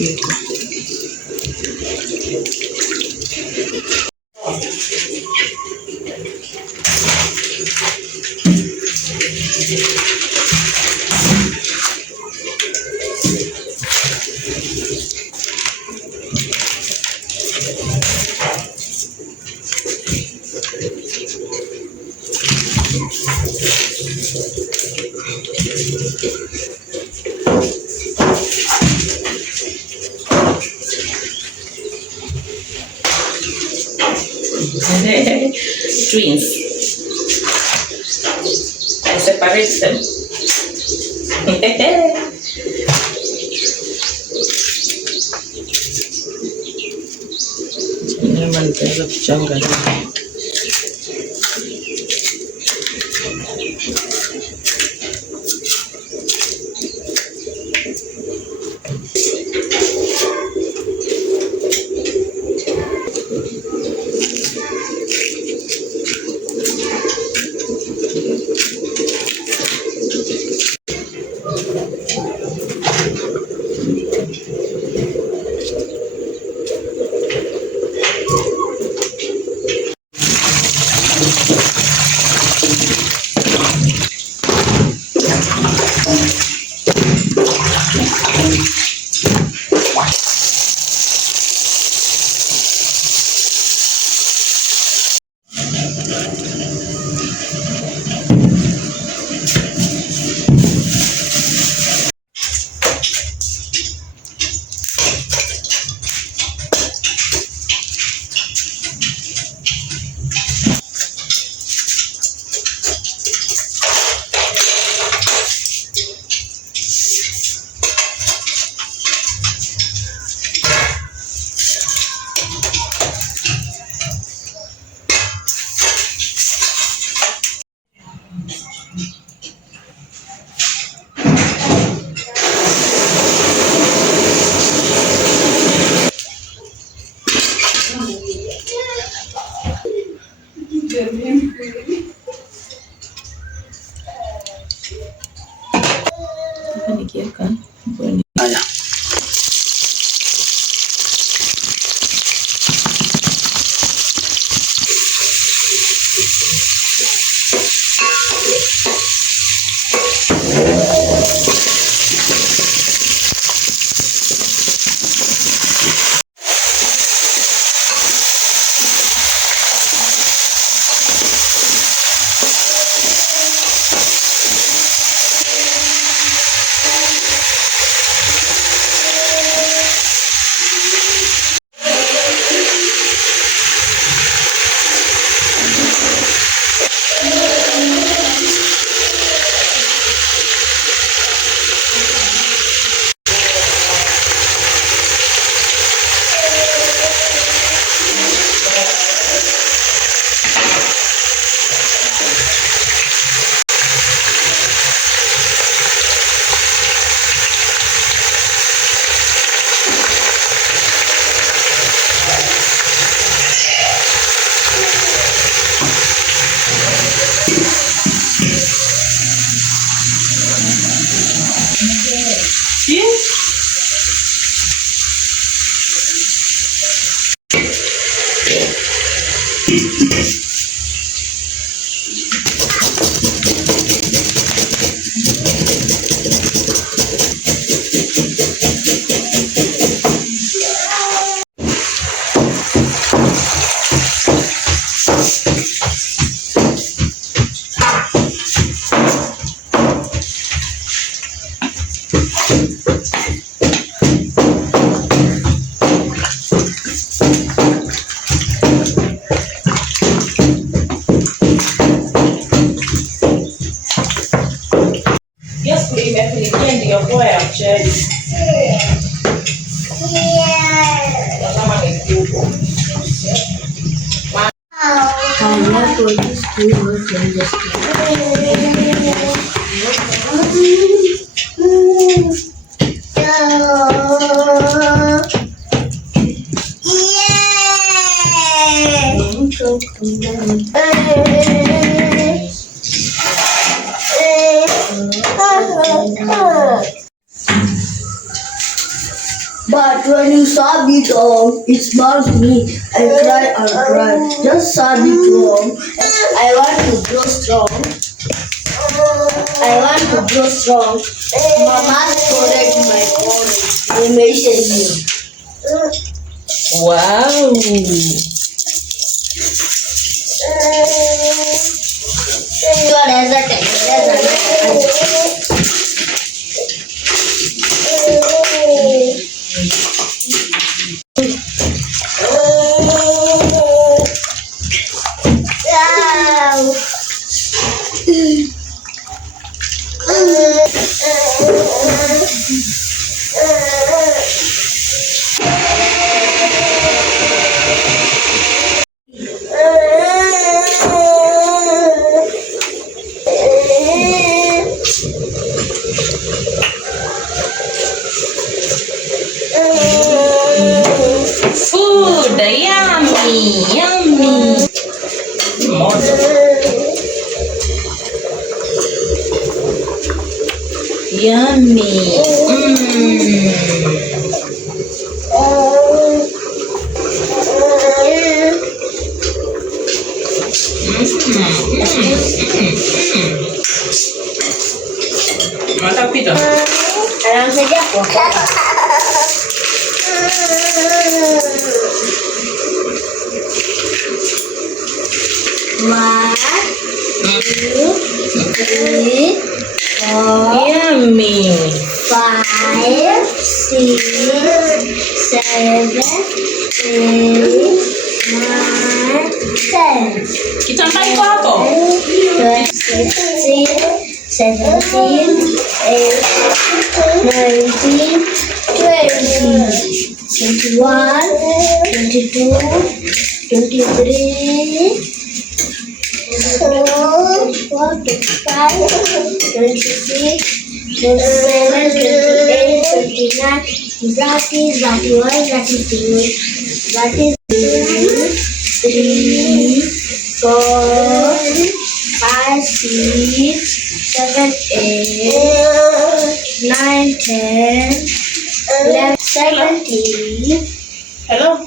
kitu. Twins. I separate them. Nyama nitaweza kuchanganya. Nikiweka haya imefunikia ndio poa ya mchele. Kama ni kiuko. But when you serve it wrong, it smells me. I cry and cry. Just serve it wrong. I want to grow strong. I want to grow strong. Mama correct my courage. They mention me. Wow. Food, yummy, yummy. Yummy. Mantap kita. Alam saja aku. One, two, three, four, Yummy. 5, 6, 7, 8, 9, 10. Kita main apa? 16, 17, 18, 19, 20, 21, 22, 23, 24, 25, 26, 27, 28, 29, 30, 31, 32, 33, 4, 5, 6, 7, 8, 9, 10, 11, 17. Hello.